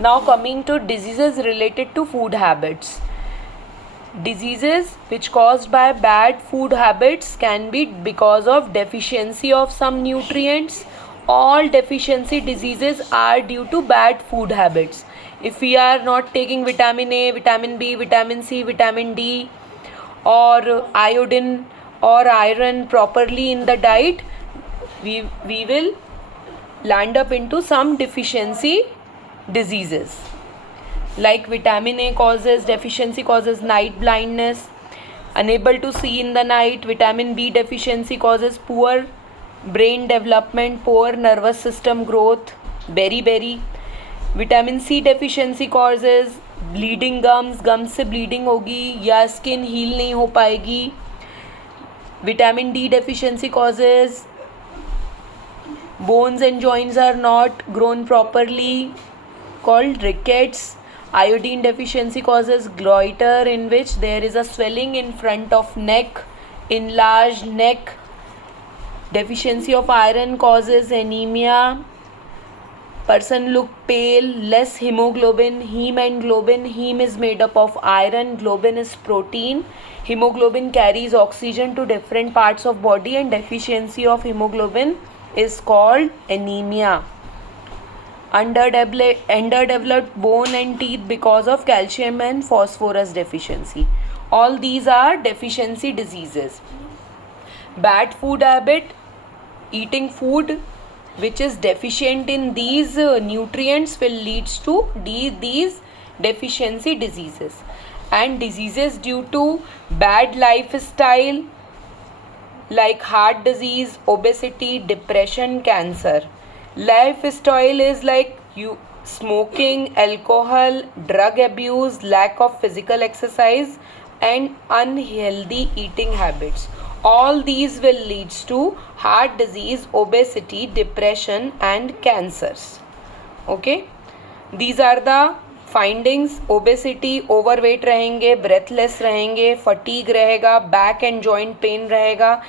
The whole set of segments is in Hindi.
Now coming to diseases related to food habits. Diseases which caused by bad food habits can be because of deficiency of some nutrients. All deficiency diseases are due to bad food habits. If we are not taking vitamin A, vitamin B, vitamin C, vitamin D, or iodine or iron properly in the diet, we will land up into some deficiency diseases. Like vitamin A deficiency causes night blindness, unable to see in the night. Vitamin B deficiency causes poor brain development, poor nervous system growth, beriberi. Vitamin C deficiency causes bleeding gums, gums से bleeding होगी या skin heal नहीं हो पाएगी. Vitamin D deficiency causes bones and joints are not grown properly, called rickets. Iodine deficiency causes goiter, in which there is a swelling in front of neck, enlarged neck. Deficiency of iron causes anemia. Person look pale, less hemoglobin. Heme and globin. Heme is made up of iron, globin is protein. Hemoglobin carries oxygen to different parts of body, and deficiency of hemoglobin is called anemia. Underdeveloped bone and teeth because of calcium and phosphorus deficiency. All these are deficiency diseases. Bad food habit, eating food which is deficient in these nutrients will lead to these deficiency diseases. And diseases due to bad lifestyle like heart disease, obesity, depression, cancer. Lifestyle is like smoking, alcohol, drug abuse, lack of physical exercise, and unhealthy eating habits. All these will lead to heart disease, obesity, depression, and cancers. Okay, these are the findings. Obesity, overweight रहेंगे, breathless रहेंगे, fatigue रहेगा, back and joint pain रहेगा,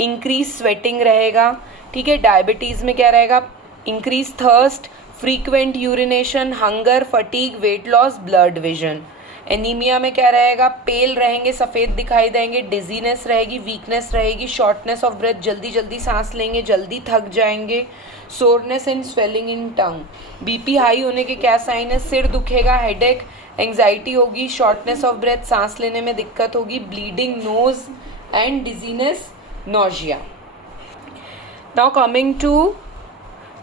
increase sweating रहेगा. ठीक है. डायबिटीज़ में क्या रहेगा? Increase thirst, frequent urination, hunger, fatigue, weight loss, blood vision. Anaemia में क्या रहेगा? पेल रहेंगे, सफ़ेद दिखाई देंगे, डिजीनेस रहेगी, वीकनेस रहेगी, शॉर्टनेस ऑफ ब्रेथ, जल्दी जल्दी सांस लेंगे, जल्दी थक जाएंगे, soreness and swelling in tongue. BP high होने के क्या साइन है? सिर दुखेगा, हेडेक, एंग्जाइटी होगी, शॉर्टनेस ऑफ ब्रेथ, सांस लेने में दिक्कत होगी, bleeding nose and dizziness, nausea. Now coming to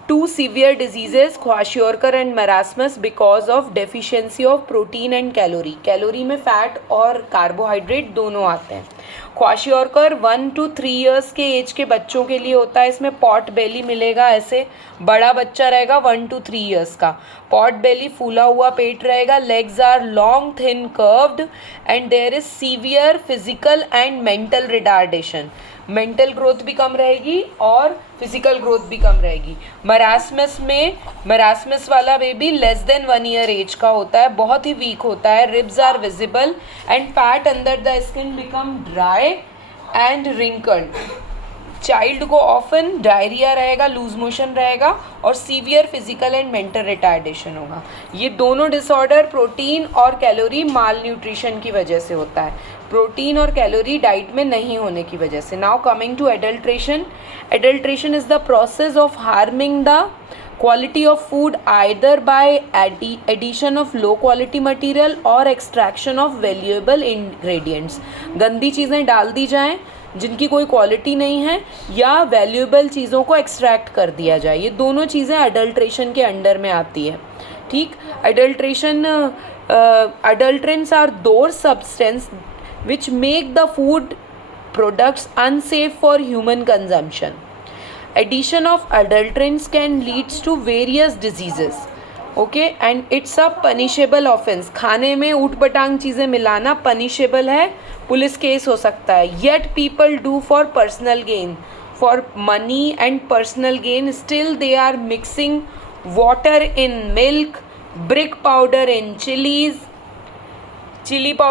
two severe diseases, kwashiorkor and marasmus, because of deficiency of protein and calorie. Calorie में फैट और कार्बोहाइड्रेट दोनों आते हैं. kwashiorkor 1 to 3 years के एज के बच्चों के लिए होता है. इसमें पॉट बेली मिलेगा. ऐसे बड़ा बच्चा रहेगा 1 to 3 years का. पॉट बेली, फूला हुआ पेट रहेगा. Legs are long, thin, curved, and there is severe physical and mental retardation. Mental growth भी कम रहेगी और फिजिकल ग्रोथ भी कम रहेगी. मरासमस वाला baby less than 1 year age का होता है, बहुत ही वीक होता है. Ribs are visible and fat under the skin become dry and wrinkled. Child को ऑफन डायरिया रहेगा, लूज मोशन रहेगा और severe physical and mental retardation होगा. ये दोनों डिसऑर्डर प्रोटीन और कैलोरी माल न्यूट्रिशन की वजह से होता है. प्रोटीन और कैलोरी डाइट में नहीं होने की वजह से. Now coming to adulteration. Adulteration is the process of harming the quality of food either by addition of low quality material or extraction of valuable ingredients. गंदी चीज़ें डाल दी जाएं जिनकी कोई क्वालिटी नहीं है, या वैल्यूएबल चीज़ों को एक्सट्रैक्ट कर दिया जाए. ये दोनों चीज़ें अडल्ट्रेशन के अंडर में आती है. ठीक. Adulteration, adulterants are those substance which make the food products unsafe for human consumption. Addition of adulterants can lead to various diseases. Okay, and it's a punishable offense. खाने में ऊट-पटांग चीज़ें मिलाना punishable है, पुलिस केस हो सकता है. Yet people do for personal gain, for money and personal gain. Still they are mixing water in milk, brick powder in chili powder